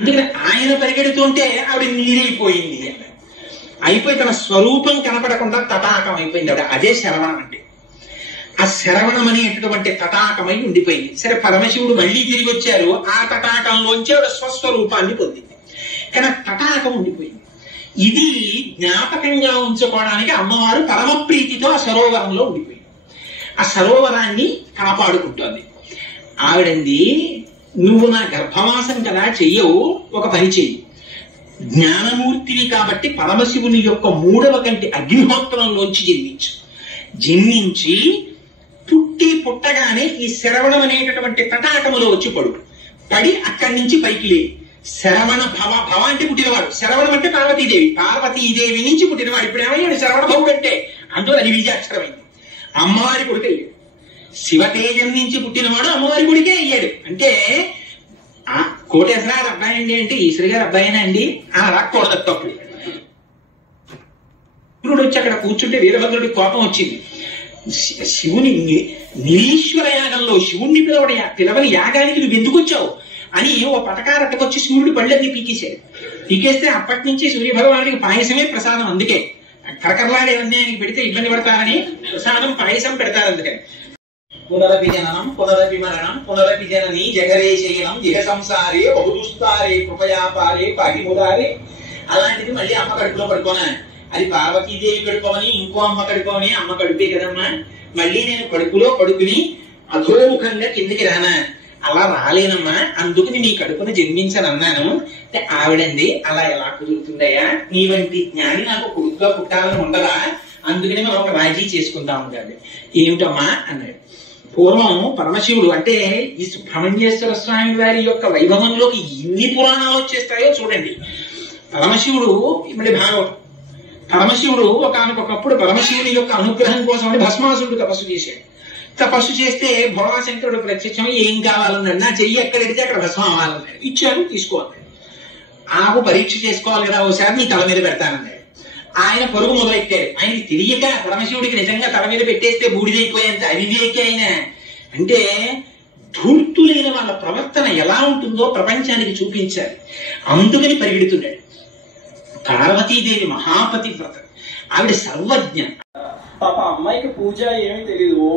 అందుకని ఆయన పరిగెడుతుంటే ఆవిడ నీరైపోయింది అయిపోయి తన స్వరూపం కనపడకుండా తటాకం అయిపోయింది ఆవిడ. అదే శరవణం అంటే. ఆ శరవణం అనేటటువంటి తటాకమై ఉండిపోయింది. సరే, పరమశివుడు మళ్ళీ తిరిగి వచ్చారు. ఆ తటాకంలోంచి ఆవిడ స్వస్వరూపాన్ని పొందింది. కానీ తటాకం ఉండిపోయింది. ఇది జ్ఞాపకంగా ఉంచుకోవడానికి అమ్మవారు పరమ ప్రీతితో ఆ సరోవరంలో ఉండిపోయింది. ఆ సరోవరాన్ని కాపాడుకుంటోంది. ఆవిడంది, నువ్వు నా గర్భవాసం కదా చెయ్యవు, ఒక పని చెయ్యి. జ్ఞానమూర్తివి కాబట్టి పరమశివుని యొక్క 3వ కంటి అగ్నిహోత్రంలోంచి జన్మించి పుట్టగానే ఈ శరవణం అనేటటువంటి తటాకములో వచ్చి పడి అక్కడి నుంచి పైకి లేవి. శరవణ భవ అంటే పుట్టినవాడు, శరవణం అంటే పార్వతీదేవి నుంచి పుట్టినవాడు. ఇప్పుడు ఏమయ్యాడు శరవణ భవుడు అంటే? అందులో అది బీజాక్షరమైంది. అమ్మవారి కొడుకే అయ్యాడు. శివతేజం నుంచి పుట్టినవాడు అమ్మవారి కొడుకే అయ్యాడు. అంటే ఆ కోటేశ్వరరావు అబ్బాయి అండి అంటే ఈశ్వరి గారి అబ్బాయినా అండి అని రాకూడదు. తప్పుడు శివుడు వచ్చి అక్కడ కూర్చుంటే వీరభద్రుడికి కోపం వచ్చింది. శివుని నిరీశ్వర యాగంలో శివుణ్ణి పిలవని యాగానికి నువ్వు ఎందుకు వచ్చావు అని ఓ పటకారట్టకొచ్చి సూర్యుడు పళ్ళని పీకేశాడు. పీకేస్తే అప్పటి నుంచి సూర్యభగవానుడికి పాయసమే ప్రసాదం. అందుకే కరకరలాడేవన్నీ ఆయనకి పెడితే ఇబ్బంది పడతారని ప్రసాదం పాయసం పెడతారు. అందుకని పునరపి జననం పునరపి మరణం పునరపి జనని జగరేశయనం జిహ సంసారే బహుదుస్తారే కృపయాపారే పాటిముదారే. అలాంటిది మళ్ళీ అమ్మ కడుపులో పడుకోనా? అది పార్వతీదేవి కడుకోమని ఇంకో అమ్మ కడుకోమని అమ్మ కడుపే కదమ్మా. మళ్ళీ నేను కడుపులో పడుకుని అధోముఖంగా కిందికి రానా? అలా రాలేనమ్మా, అందుకని నీ కడుపును జన్మించనన్నాను. ఆవిడంది, అలా ఎలా కుదురుతుందయ్యా? నీ వంటి జ్ఞాని నాకు కొడుకుగా పుట్టాలని ఉండదా? అందుకని మనం ఒక రాజీ చేసుకుందాం కాదు. ఏమిటమ్మా అన్నాడు. పూర్వం పరమశివుడు అంటే ఈ సుబ్రహ్మణ్యేశ్వర స్వామి వారి యొక్క వైభవంలోకి ఎన్ని పురాణాలు వచ్చేస్తాయో చూడండి. పరమశివుడు మళ్ళీ భాగవతం. పరమశివుడు ఒకనకొకప్పుడు పరమశివుని యొక్క అనుగ్రహం కోసం భస్మాసురుడు తపస్సు చేశాడు. తపస్సు చేస్తే భోళాశంకరుడు ప్రత్యక్షం ఏం కావాలన్నాడు. నా చెయ్యి ఎక్కడెడితే అక్కడ భస్మం అవ్వాలన్నాడు. ఇచ్చాను, తీసుకోవాలి. ఆకు పరీక్ష చేసుకోవాలి కదా, ఓసారి నీ తల మీద పెడతానన్నాడు. ఆయన పరుగు మొదలెట్టాడు. ఆయనకి తెలియక పరమశివుడికి నిజంగా తల మీద పెట్టేస్తే బూడిదైపోయేంత అవివేకి ఆయన. అంటే ధూర్తులైన వాళ్ళ ప్రవర్తన ఎలా ఉంటుందో ప్రపంచానికి చూపించాలి. అందుకని పరిగెడుతున్నాడు. పార్వతీదేవి మహాపతివ్రత, ఆవిడ సర్వజ్ఞ. పాప అమ్మాయికి పూజ ఏమీ తెలియదు. ఓ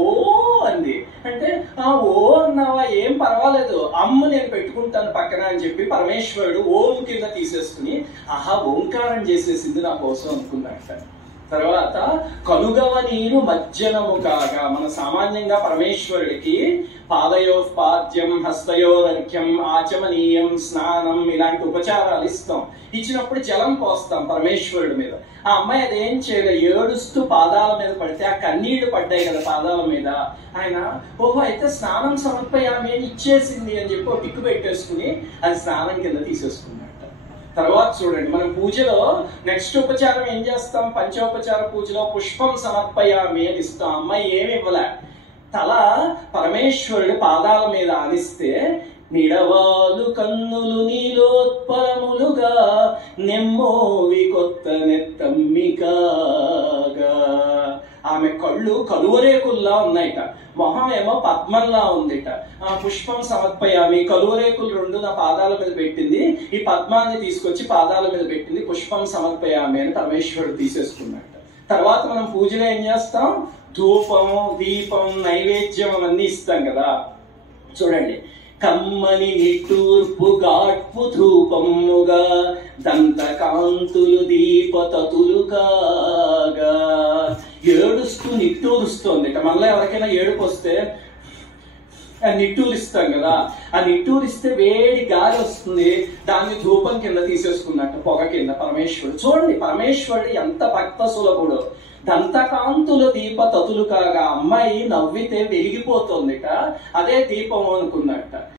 అంది. అంటే ఓ అన్నావా, ఏం పర్వాలేదు అమ్మ నేను పెట్టుకుంటాను పక్కన అని చెప్పి పరమేశ్వరుడు ఓం కింద తీసేసుకుని ఓంకారం చేసేసింది నా కోసం అనుకున్నట్ట. తర్వాత కనుగవ నీరు మజ్జనము కాగా, మన సామాన్యంగా పరమేశ్వరుడికి పాదయోపాద్యం హస్తయోరర్ఘ్యం ఆచమనీయం స్నానం ఇలాంటి ఉపచారాలు ఇస్తాం. ఇచ్చినప్పుడు జలం పోస్తాం పరమేశ్వరుడి మీద. ఆ అమ్మాయి అదేం చేయలేదు, ఏడుస్తూ పాదాల మీద పడితే ఆ కన్నీళ్లు పడ్డాయి కదా పాదాల మీద. ఆయన ఓహో అయితే స్నానం సమర్పయామి అని ఇచ్చేసింది అని చెప్పి ఒక టిక్కు పెట్టేసుకుని అది స్నానం కింద తీసేసుకున్నాడు. తర్వాత చూడండి, మనం పూజలో నెక్స్ట్ ఉపచారం ఏం చేస్తాం? పంచోపచార పూజలో పుష్పం సమర్పయామి అని ఇస్తాం. అమ్మాయి ఏమి ఇవ్వలే, తల పరమేశ్వరుడి పాదాల మీద ఆనిస్తే నిడవాలు కన్నులు నీలోత్పరములుగా నెమ్మోవి కొత్త నెత్తమ్మికాగా. ఆమె కళ్ళు కలువరేకుల్లా ఉన్నాయిట, మొహం ఏమో పద్మంలా ఉందిట. ఆ పుష్పం సమర్పయామి, కలువరేకులు 2 నా పాదాల మీద పెట్టింది, ఈ పద్మాన్ని తీసుకొచ్చి పాదాల మీద పెట్టింది, పుష్పం సమర్పయామి అని పరమేశ్వరుడు తీసేసుకున్నట్ట. తర్వాత మనం పూజలో ఏం చేస్తాం? ధూపం, దీపం, నైవేద్యం అవన్నీ ఇస్తాం కదా. చూడండి, కమ్మని నిట్టూర్పు గాట్పు ధూపముగా దంతకాంతులు దీపతతులు కాగా. ఏడుస్తూ నిట్టూరుస్తోంది. మళ్ళీ ఎవరికైనా ఏడుపు వస్తే నిట్టూరిస్తాం కదా, ఆ నిట్టూరిస్తే వేడి గాలి వస్తుంది, దాన్ని ధూపం కింద తీసేసుకున్నట్టు, పొగ కింద పరమేశ్వరుడు. చూడండి పరమేశ్వరుడు ఎంత భక్త సులభుడు. దంతకాంతుల దీప తతులు కాగా, అమ్మాయి నవ్వితే వెలిగిపోతుందిట, అదే దీపం అనుకున్నట్ట.